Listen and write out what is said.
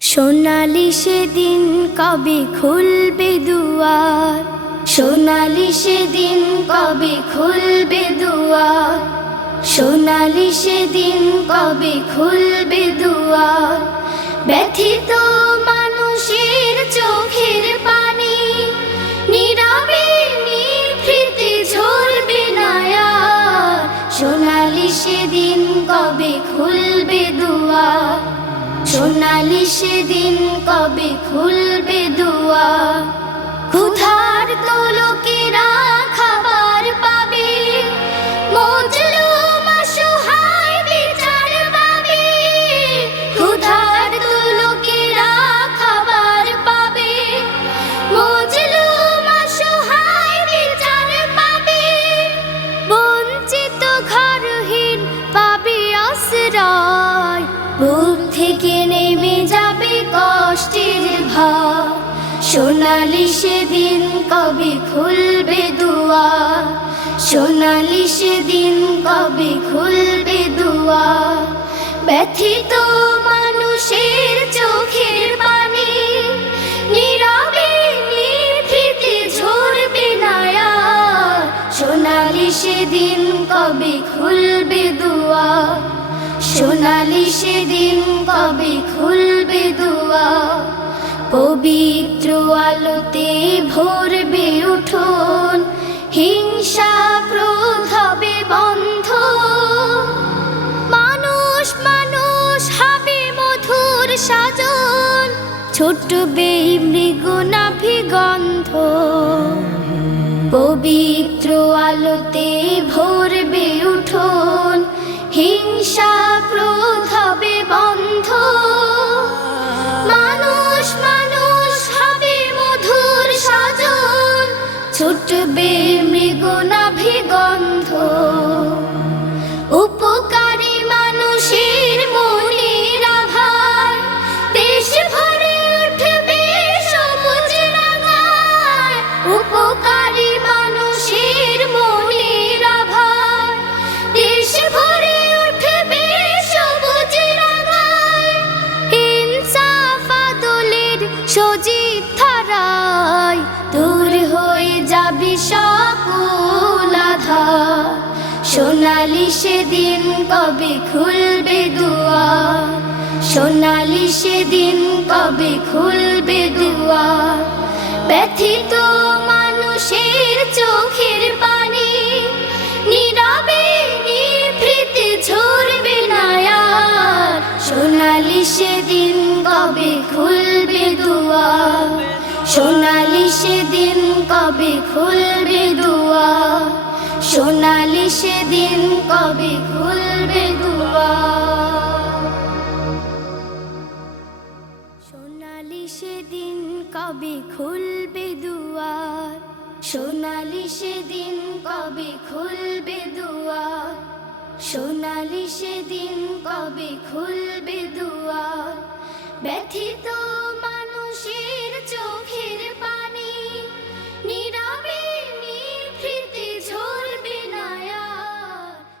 সোনালি সেদিন কবে খুলবে দুয়ার, সোনালি সেদিন কবে খুলবে দুয়ার, সোনালি সেদিন কবে খুলবে দুয়ার। ব্যথিত মানুষের চোখের পানি নীরবে নিভৃতে ঝরবে না আর। সোনালি সেদিন কবে খুলবে দুয়ার, সোনালি সেদিন কবে খুলবে দুয়ার। ক্ষুধার্ত লোকেরা খাবার পাবে, মজলুম অসহায় বিচার পাবে। ক্ষুধার্ত লোকেরা খাবার পাবে, মজলুম অসহায় বিচার পাবে। বঞ্চিত ঘরহীন পাবে আশ্রয়, বুক থেকে নেমে যাবে কষ্টের ভার। সোনালি সেদিন কবে খুলবে দুয়ার, সোনালি সেদিন কবে খুলবে দুয়ার। ব্যথিত মানুষের চোখের পানি নীরবে নিভৃতে ঝরবে না আর। সোনালি সেদিন কবে খুলবে দুয়ার, সোনালি সেদিন কবে খুলবে দুয়ার। পবিত্র আলোতে ভরবে উঠোন, হিংসা ক্রোধ হবে বন্ধ। মানুষ মানুষ হবে মধুর সাজন, ছুটবে মৃগনাভি গন্ধ। পবিত্র আলোতে ভরবে উঠোন, হিংসা ক্রোধ হবে বন্ধ। মানুষ মানুষ হবে মধুর সাজন, ছুটবে মৃগনাভি গন্ধ। উপকারী মানুষের মনের আভার, দেশ ভরে উঠবে সবুজ রাঙায়। উপকারী মানুষের মনের আভার, দেশ ভরে উঠবে সবুজ রাঙায়। ইনসাফ আদলের সজীব ধারায় দূর হয়ে যাবে সকল আঁধার। সোনালি সেদিন কবে খুলবে দুয়ার, সোনালি সেদিন কবে খুলবে দুয়ার। ব্যথিত মানুষের চোখের পানি নীরবে নিভৃতে ঝরবে না আর। সোনালি সেদিন কবে খুলবে দুয়ার, সোনালি সেদিন কবে খুলবে দুয়ার। সোনালি সেদিন কবে খুলবে দুয়ার, সোনালি সেদিন কবে খুলবে দুয়ার। সোনালি সেদিন কবে খুলবে দুয়ার, সোনালি সেদিন কবে খুলবে দুয়ার।